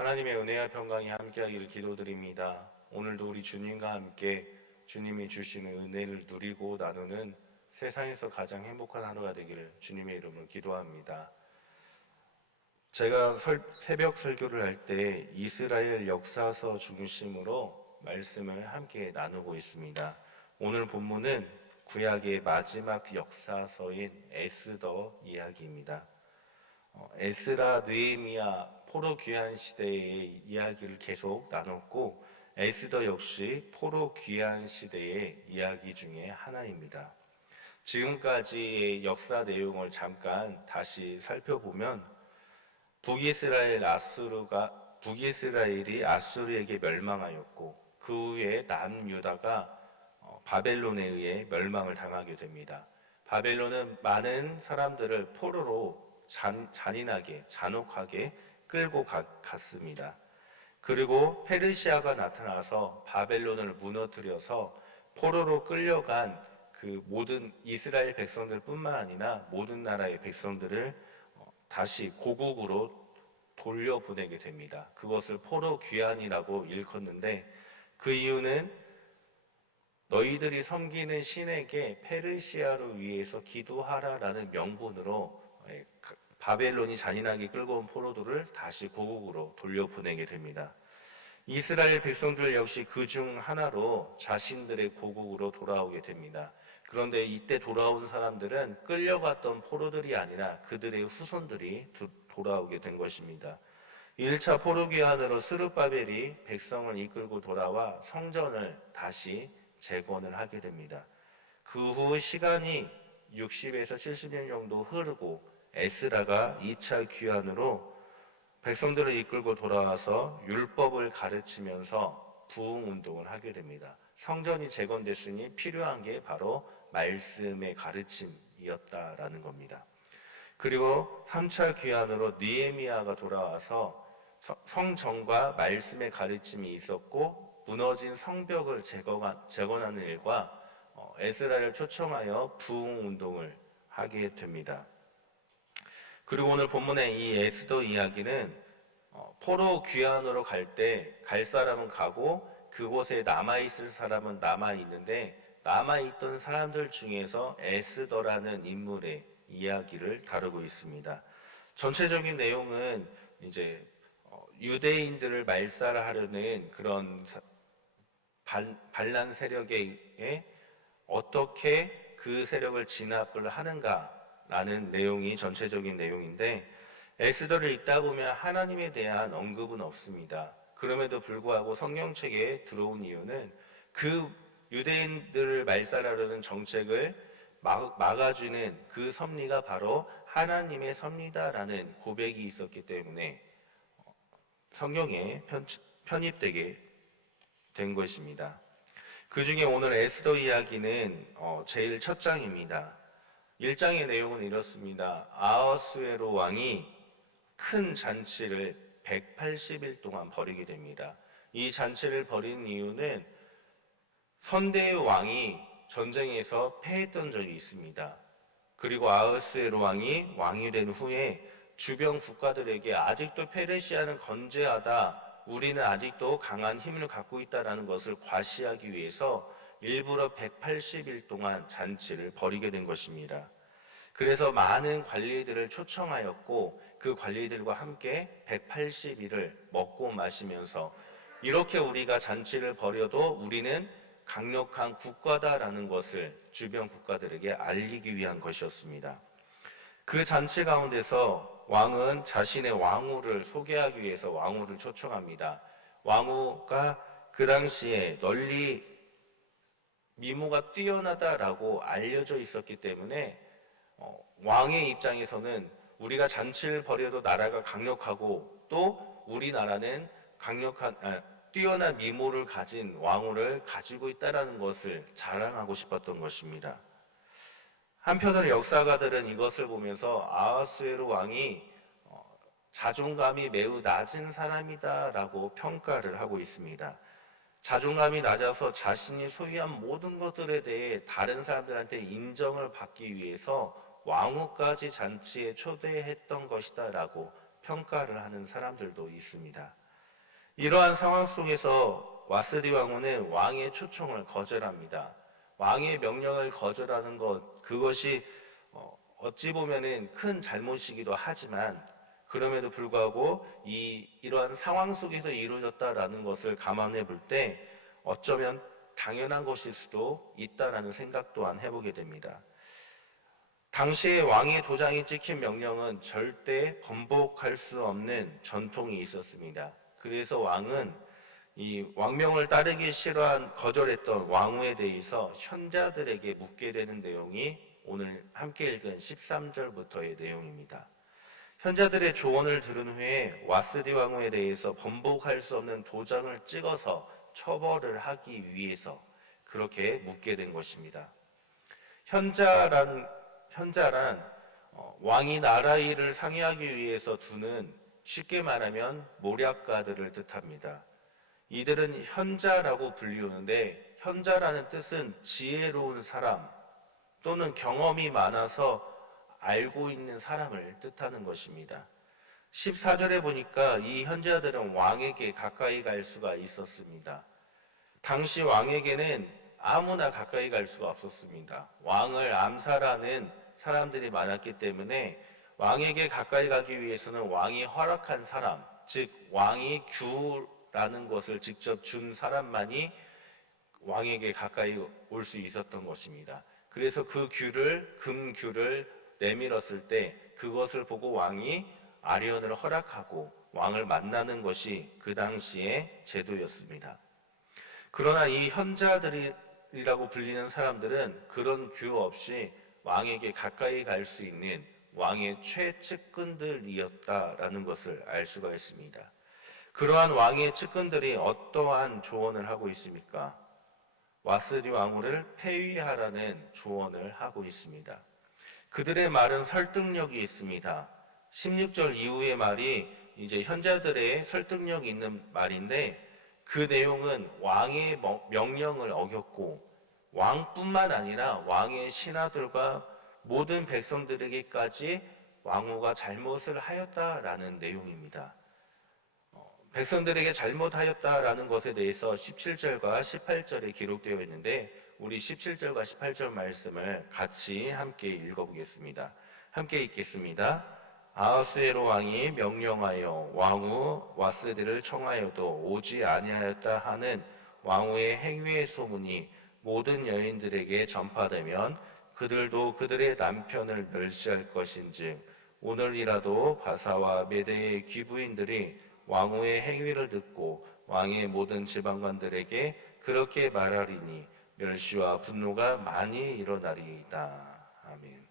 하나님의 은혜와 평강이 함께하기를 기도드립니다. 오늘도 우리 주님과 함께 주님이 주시는 은혜를 누리고 나누는 세상에서 가장 행복한 하루가 되기를 주님의 이름으로 기도합니다. 제가 설- 새벽 설교를 할 때 이스라엘 역사서 중심으로 말씀을 함께 나누고 있습니다. 오늘 본문은 구약의 마지막 역사서인 에스더 이야기입니다. 어, 에스라, 느헤미야, 포로 귀환 시대의 이야기를 계속 나눴고 에스더 역시 포로 귀환 시대의 이야기 중에 하나입니다. 지금까지의 역사 내용을 잠깐 다시 살펴보면 북이스라엘 아수르가 북이스라엘이 아수르에게 멸망하였고 그 후에 남유다가 어, 바벨론에 의해 멸망을 당하게 됩니다. 바벨론은 많은 사람들을 포로로 잔, 잔인하게 잔혹하게 끌고 가- 갔습니다. 그리고 페르시아가 나타나서 바벨론을 무너뜨려서 포로로 끌려간 그 모든 이스라엘 백성들뿐만 아니라 모든 나라의 백성들을 어, 다시 고국으로 돌려보내게 됩니다. 그것을 포로 귀환이라고 일컫는데 그 이유는 너희들이 섬기는 신에게 페르시아로 위해서 기도하라라는 명분으로 예, 가- 바벨론이 잔인하게 끌고 온 포로들을 다시 고국으로 돌려보내게 됩니다. 이스라엘 백성들 역시 그 중 하나로 자신들의 고국으로 돌아오게 됩니다. 그런데 이때 돌아온 사람들은 끌려갔던 포로들이 아니라 그들의 후손들이 도- 돌아오게 된 것입니다. 1차 포로 귀환으로 스룹바벨이 백성을 이끌고 돌아와 성전을 다시 재건을 하게 됩니다. 그 후 시간이 60에서 70년 정도 흐르고 에스라가 2차 귀환으로 백성들을 이끌고 돌아와서 율법을 가르치면서 부흥 운동을 하게 됩니다. 성전이 재건됐으니 필요한 게 바로 말씀의 가르침이었다라는 겁니다. 그리고 3차 귀환으로 니에미아가 돌아와서 성- 성전과 말씀의 가르침이 있었고 무너진 성벽을 재건하- 재건하는 일과 어, 에스라를 초청하여 부흥 운동을 하게 됩니다. 그리고 오늘 본문의 이 에스더 이야기는 어, 포로 귀환으로 갈 때 갈 사람은 가고 그곳에 남아 있을 사람은 남아 있는데 남아 있던 사람들 중에서 에스더라는 인물의 이야기를 다루고 있습니다. 전체적인 내용은 이제 어, 유대인들을 말살하려는 그런 반란 세력에 어떻게 그 세력을 진압을 하는가 라는 내용이 전체적인 내용인데 에스더를 읽다 보면 하나님에 대한 언급은 없습니다. 그럼에도 불구하고 성경책에 들어온 이유는 그 유대인들을 말살하려는 정책을 막- 막아주는 그 섭리가 바로 하나님의 섭리다라는 고백이 있었기 때문에 성경에 편, 편입되게 된 것입니다. 그 중에 오늘 에스더 이야기는 어, 제일 첫 장입니다. 1장의 내용은 이렇습니다. 아하스웨로 왕이 큰 잔치를 180일 동안 벌이게 됩니다. 이 잔치를 벌인 이유는 선대의 왕이 전쟁에서 패했던 적이 있습니다. 그리고 아하스웨로 왕이 왕이 된 후에 주변 국가들에게 아직도 페르시아는 건재하다. 우리는 아직도 강한 힘을 갖고 있다라는 것을 과시하기 위해서 일부러 180일 동안 잔치를 벌이게 된 것입니다. 그래서 많은 관리들을 초청하였고 그 관리들과 함께 180일을 먹고 마시면서 이렇게 우리가 잔치를 벌여도 우리는 강력한 국가다라는 것을 주변 국가들에게 알리기 위한 것이었습니다. 그 잔치 가운데서 왕은 자신의 왕후를 소개하기 위해서 왕후를 초청합니다. 왕후가 그 당시에 널리 미모가 뛰어나다라고 알려져 있었기 때문에 어, 왕의 입장에서는 우리가 잔치를 벌여도 나라가 강력하고 또 우리나라는 강력한 아, 뛰어난 미모를 가진 왕후를 가지고 있다라는 것을 자랑하고 싶었던 것입니다. 한편으로 역사가들은 이것을 보면서 아하스웨로 왕이 어, 자존감이 매우 낮은 사람이다라고 평가를 하고 있습니다. 자존감이 낮아서 자신이 소유한 모든 것들에 대해 다른 사람들한테 인정을 받기 위해서 왕후까지 잔치에 초대했던 것이다 라고 평가를 하는 사람들도 있습니다. 이러한 상황 속에서 와스디 왕후는 왕의 초청을 거절합니다. 왕의 명령을 거절하는 것 그것이 어, 어찌 보면은 큰 잘못이기도 하지만 그럼에도 불구하고 이 이러한 상황 속에서 이루어졌다라는 것을 감안해 볼 때 어쩌면 당연한 것일 수도 있다라는 생각 또한 해보게 됩니다. 당시에 왕의 도장이 찍힌 명령은 절대 번복할 수 없는 전통이 있었습니다. 그래서 왕은 이 왕명을 따르기 싫어한 거절했던 왕후에 대해서 현자들에게 묻게 되는 내용이 오늘 함께 읽은 13절부터의 내용입니다. 현자들의 조언을 들은 후에 와스디 왕후에 대해서 번복할 수 없는 도장을 찍어서 처벌을 하기 위해서 그렇게 묻게 된 것입니다. 현자란 현자란 어, 왕이 나라 일을 상의하기 위해서 두는 쉽게 말하면 모략가들을 뜻합니다. 이들은 현자라고 불리우는데 현자라는 뜻은 지혜로운 사람 또는 경험이 많아서 알고 있는 사람을 뜻하는 것입니다. 14절에 보니까 이 현자들은 왕에게 가까이 갈 수가 있었습니다. 당시 왕에게는 아무나 가까이 갈 수가 없었습니다. 왕을 암살하는 사람들이 많았기 때문에 왕에게 가까이 가기 위해서는 왕이 허락한 사람, 즉 왕이 규라는 것을 직접 준 사람만이 왕에게 가까이 올 수 있었던 것입니다. 그래서 그 규를 금규를 내밀었을 때 그것을 보고 왕이 아리언을 허락하고 왕을 만나는 것이 그 당시의 제도였습니다. 그러나 이 현자들이라고 불리는 사람들은 그런 규 없이 왕에게 가까이 갈 수 있는 왕의 최측근들이었다라는 것을 알 수가 있습니다. 그러한 왕의 측근들이 어떠한 조언을 하고 있습니까? 와스디 왕후를 폐위하라는 조언을 하고 있습니다. 그들의 말은 설득력이 있습니다. 16절 이후의 말이 이제 현자들의 설득력 있는 말인데 그 내용은 왕의 명령을 어겼고 왕뿐만 아니라 왕의 신하들과 모든 백성들에게까지 왕후가 잘못을 하였다라는 내용입니다. 어, 백성들에게 잘못하였다라는 것에 대해서 17절과 18절에 기록되어 있는데 우리 17절과 18절 말씀을 같이 함께 읽어보겠습니다. 함께 읽겠습니다. 아하스에로 왕이 명령하여 왕후 와스디를 청하여도 오지 아니하였다 하는 왕후의 행위의 소문이 모든 여인들에게 전파되면 그들도 그들의 남편을 멸시할 것인지 오늘이라도 바사와 메대의 귀부인들이 왕후의 행위를 듣고 왕의 모든 지방관들에게 그렇게 말하리니 멸시와 분노가 많이 일어나리이다. 아멘.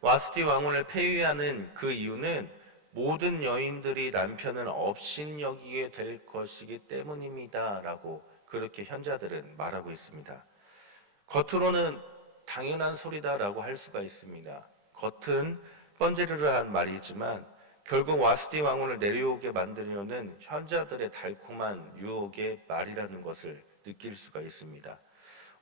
와스티 왕후를 폐위하는 그 이유는 모든 여인들이 남편을 업신 여기게 될 것이기 때문입니다 라고 그렇게 현자들은 말하고 있습니다. 겉으로는 당연한 소리다라고 할 수가 있습니다. 겉은 번지르르한 말이지만 결국 와스디 왕후를 내려오게 만들려는 현자들의 달콤한 유혹의 말이라는 것을 느낄 수가 있습니다.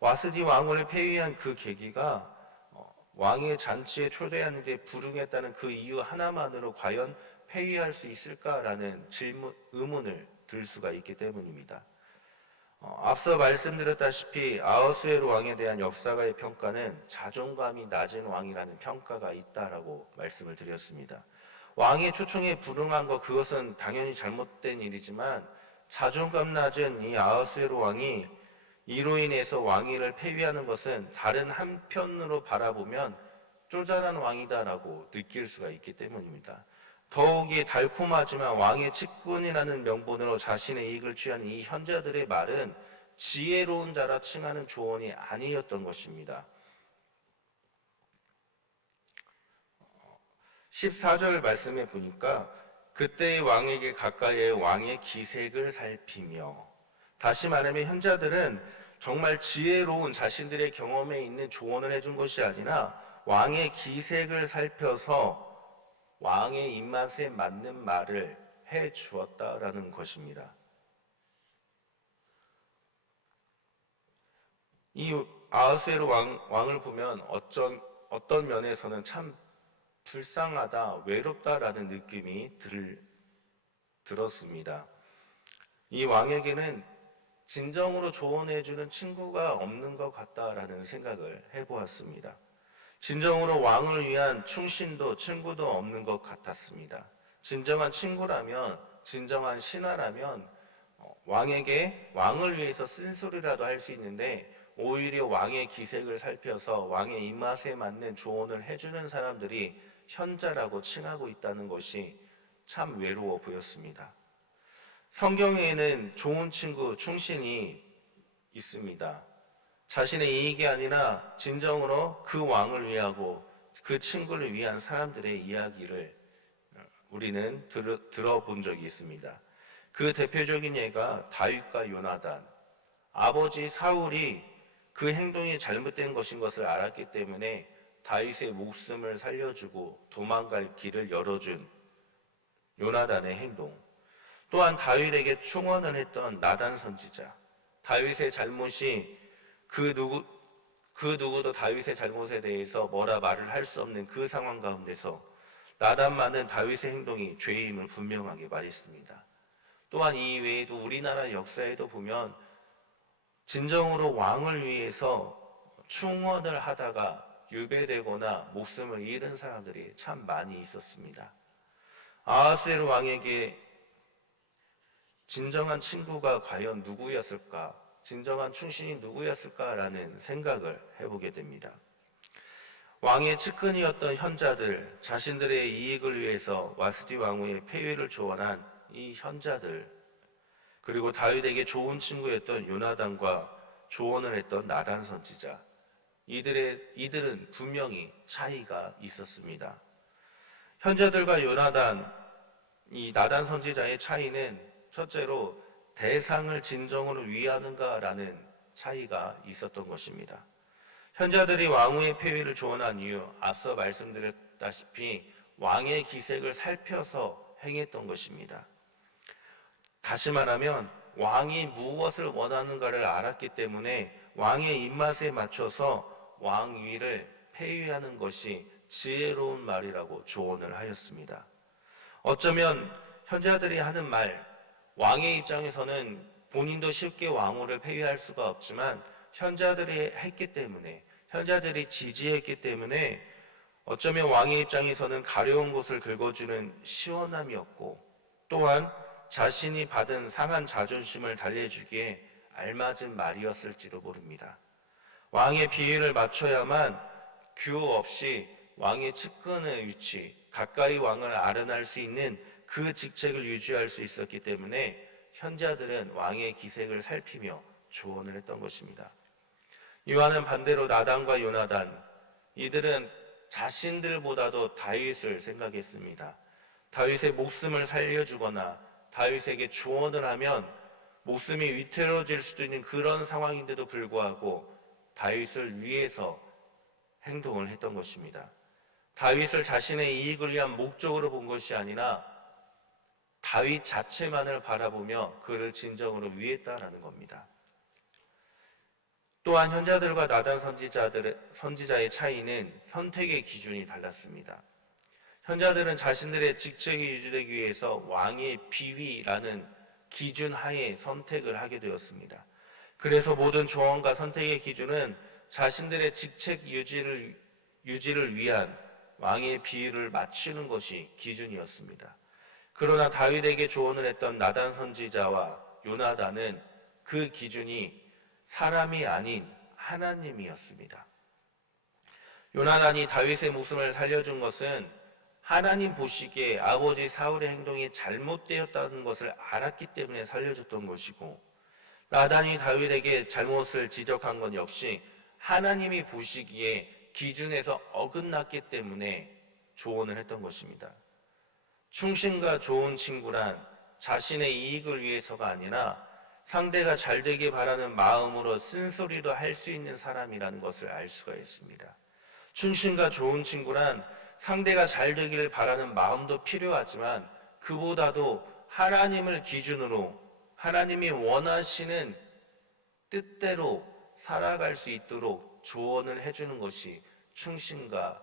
와스디 왕후를 폐위한 그 계기가 어, 왕의 잔치에 초대하는데 불응했다는 그 이유 하나만으로 과연 폐위할 수 있을까라는 질문, 의문을 들 수가 있기 때문입니다. 어, 앞서 말씀드렸다시피 아하수에로 왕에 대한 역사가의 평가는 자존감이 낮은 왕이라는 평가가 있다라고 말씀을 드렸습니다. 왕의 초청에 불응한 것 그것은 당연히 잘못된 일이지만 자존감 낮은 이 아하수에로 왕이 이로 인해서 왕위를 폐위하는 것은 다른 한편으로 바라보면 쪼잔한 왕이다라고 느낄 수가 있기 때문입니다. 더욱이 달콤하지만 왕의 측근이라는 명분으로 자신의 이익을 취하는 이 현자들의 말은 지혜로운 자라 칭하는 조언이 아니었던 것입니다. 14절 말씀에 보니까 그때의 왕에게 가까이의 왕의 기색을 살피며 다시 말하면 현자들은 정말 지혜로운 자신들의 경험에 있는 조언을 해준 것이 아니라 왕의 기색을 살펴서 왕의 입맛에 맞는 말을 해 주었다라는 것입니다. 이 아하스에로 왕, 왕을 보면 어쩐, 어떤 면에서는 참 불쌍하다, 외롭다라는 느낌이 들, 들었습니다. 이 왕에게는 진정으로 조언해주는 친구가 없는 것 같다라는 생각을 해보았습니다. 진정으로 왕을 위한 충신도 친구도 없는 것 같았습니다. 진정한 친구라면, 진정한 신하라면 어, 왕에게 왕을 위해서 쓴소리라도 할 수 있는데 오히려 왕의 기색을 살펴서 왕의 입맛에 맞는 조언을 해주는 사람들이 현자라고 칭하고 있다는 것이 참 외로워 보였습니다. 성경에는 좋은 친구 충신이 있습니다. 자신의 이익이 아니라 진정으로 그 왕을 위하고 그 친구를 위한 사람들의 이야기를 우리는 들, 들어본 적이 있습니다. 그 대표적인 예가 다윗과 요나단. 아버지 사울이 그 행동이 잘못된 것인 것을 알았기 때문에 다윗의 목숨을 살려주고 도망갈 길을 열어준 요나단의 행동. 또한 다윗에게 충원을 했던 나단 선지자. 다윗의 잘못이 그 누구 그 누구도 다윗의 잘못에 대해서 뭐라 말을 할 수 없는 그 상황 가운데서 나단만은 다윗의 행동이 죄임을 분명하게 말했습니다. 또한 이 외에도 우리나라 역사에도 보면 진정으로 왕을 위해서 충원을 하다가 유배되거나 목숨을 잃은 사람들이 참 많이 있었습니다. 아하스엘 왕에게 진정한 친구가 과연 누구였을까? 진정한 충신이 누구였을까라는 생각을 해보게 됩니다. 왕의 측근이었던 현자들, 자신들의 이익을 위해서 와스디 왕후의 폐위를 조언한 이 현자들, 그리고 다윗에게 좋은 친구였던 요나단과 조언을 했던 나단 선지자, 이들의 이들은 분명히 차이가 있었습니다. 현자들과 요나단, 이 나단 선지자의 차이는 첫째로 대상을 진정으로 위하는가라는 차이가 있었던 것입니다. 현자들이 왕후의 폐위를 조언한 이유, 앞서 말씀드렸다시피 왕의 기색을 살펴서 행했던 것입니다. 다시 말하면 왕이 무엇을 원하는가를 알았기 때문에 왕의 입맛에 맞춰서 왕위를 폐위하는 것이 지혜로운 말이라고 조언을 하였습니다. 어쩌면 현자들이 하는 말, 왕의 입장에서는 본인도 쉽게 왕후를 폐위할 수가 없지만 현자들이 했기 때문에 현자들이 지지했기 때문에 어쩌면 왕의 입장에서는 가려운 곳을 긁어주는 시원함이었고 또한 자신이 받은 상한 자존심을 달래주기에 알맞은 말이었을지도 모릅니다. 왕의 비위를 맞춰야만 규 없이 왕의 측근의 위치, 가까이 왕을 아른할 수 있는 그 직책을 유지할 수 있었기 때문에 현자들은 왕의 기색을 살피며 조언을 했던 것입니다. 요한은 반대로 나단과 요나단 이들은 자신들보다도 다윗을 생각했습니다. 다윗의 목숨을 살려주거나 다윗에게 조언을 하면 목숨이 위태로워질 수도 있는 그런 상황인데도 불구하고 다윗을 위해서 행동을 했던 것입니다. 다윗을 자신의 이익을 위한 목적으로 본 것이 아니라 다윗 자체만을 바라보며 그를 진정으로 위했다라는 겁니다. 또한 현자들과 나단 선지자들의 선지자의 차이는 선택의 기준이 달랐습니다. 현자들은 자신들의 직책이 유지되기 위해서 왕의 비위라는 기준 하에 선택을 하게 되었습니다. 그래서 모든 조언과 선택의 기준은 자신들의 직책 유지를 유지를 위한 왕의 비위를 맞추는 것이 기준이었습니다. 그러나 다윗에게 조언을 했던 나단 선지자와 요나단은 그 기준이 사람이 아닌 하나님이었습니다. 요나단이 다윗의 목숨을 살려준 것은 하나님 보시기에 아버지 사울의 행동이 잘못되었다는 것을 알았기 때문에 살려줬던 것이고 나단이 다윗에게 잘못을 지적한 것 역시 하나님이 보시기에 기준에서 어긋났기 때문에 조언을 했던 것입니다. 충신과 좋은 친구란 자신의 이익을 위해서가 아니라 상대가 잘 되길 바라는 마음으로 쓴소리도 할 수 있는 사람이라는 것을 알 수가 있습니다. 충신과 좋은 친구란 상대가 잘 되기를 바라는 마음도 필요하지만 그보다도 하나님을 기준으로 하나님이 원하시는 뜻대로 살아갈 수 있도록 조언을 해주는 것이 충신과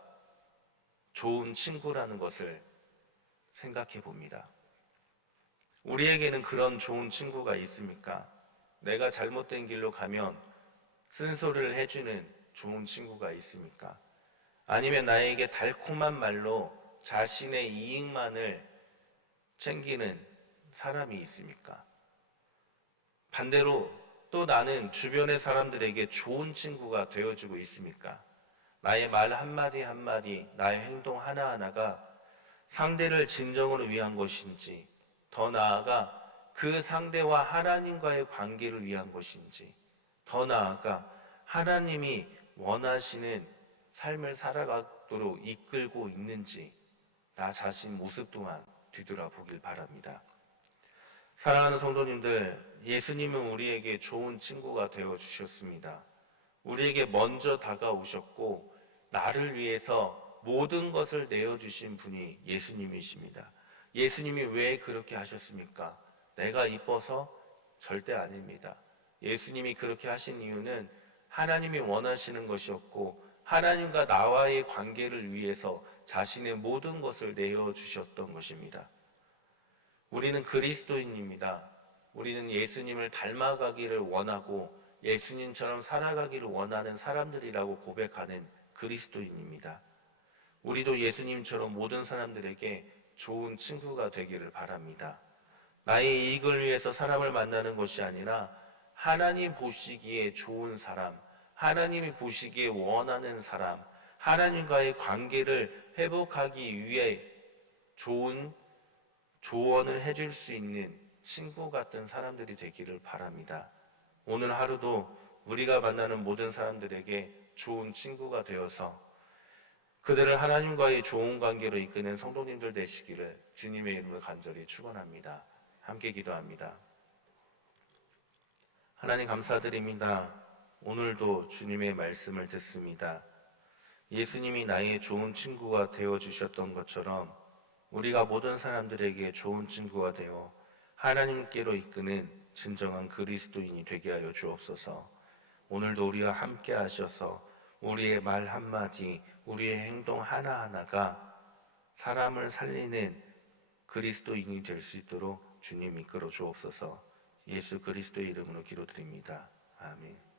좋은 친구라는 것을 생각해 봅니다. 우리에게는 그런 좋은 친구가 있습니까? 내가 잘못된 길로 가면 쓴소리를 해주는 좋은 친구가 있습니까? 아니면 나에게 달콤한 말로 자신의 이익만을 챙기는 사람이 있습니까? 반대로 또 나는 주변의 사람들에게 좋은 친구가 되어주고 있습니까? 나의 말 한마디 한마디, 나의 행동 하나하나가 상대를 진정으로 위한 것인지, 더 나아가 그 상대와 하나님과의 관계를 위한 것인지, 더 나아가 하나님이 원하시는 삶을 살아가도록 이끌고 있는지, 나 자신 모습 또한 뒤돌아보길 바랍니다. 사랑하는 성도님들, 예수님은 우리에게 좋은 친구가 되어 주셨습니다. 우리에게 먼저 다가오셨고, 나를 위해서 모든 것을 내어 주신 분이 예수님이십니다. 예수님이 왜 그렇게 하셨습니까? 내가 이뻐서 절대 아닙니다. 예수님이 그렇게 하신 이유는 하나님이 원하시는 것이었고, 하나님과 나와의 관계를 위해서 자신의 모든 것을 내어 주셨던 것입니다. 우리는 그리스도인입니다. 우리는 예수님을 닮아가기를 원하고 예수님처럼 살아가기를 원하는 사람들이라고 고백하는 그리스도인입니다. 우리도 예수님처럼 모든 사람들에게 좋은 친구가 되기를 바랍니다. 나의 이익을 위해서 사람을 만나는 것이 아니라 하나님 보시기에 좋은 사람, 하나님이 보시기에 원하는 사람, 하나님과의 관계를 회복하기 위해 좋은 조언을 해줄 수 있는 친구 같은 사람들이 되기를 바랍니다. 오늘 하루도 우리가 만나는 모든 사람들에게 좋은 친구가 되어서 그들을 하나님과의 좋은 관계로 이끄는 성도님들 되시기를 주님의 이름으로 간절히 축원합니다. 함께 기도합니다. 하나님 감사드립니다. 오늘도 주님의 말씀을 듣습니다. 예수님이 나의 좋은 친구가 되어 주셨던 것처럼 우리가 모든 사람들에게 좋은 친구가 되어 하나님께로 이끄는 진정한 그리스도인이 되게 하여 주옵소서. 오늘도 우리와 함께 하셔서 우리의 말 한마디, 우리의 행동 하나하나가 사람을 살리는 그리스도인이 될 수 있도록 주님 이끌어 주옵소서. 예수 그리스도의 이름으로 기도드립니다. 아멘.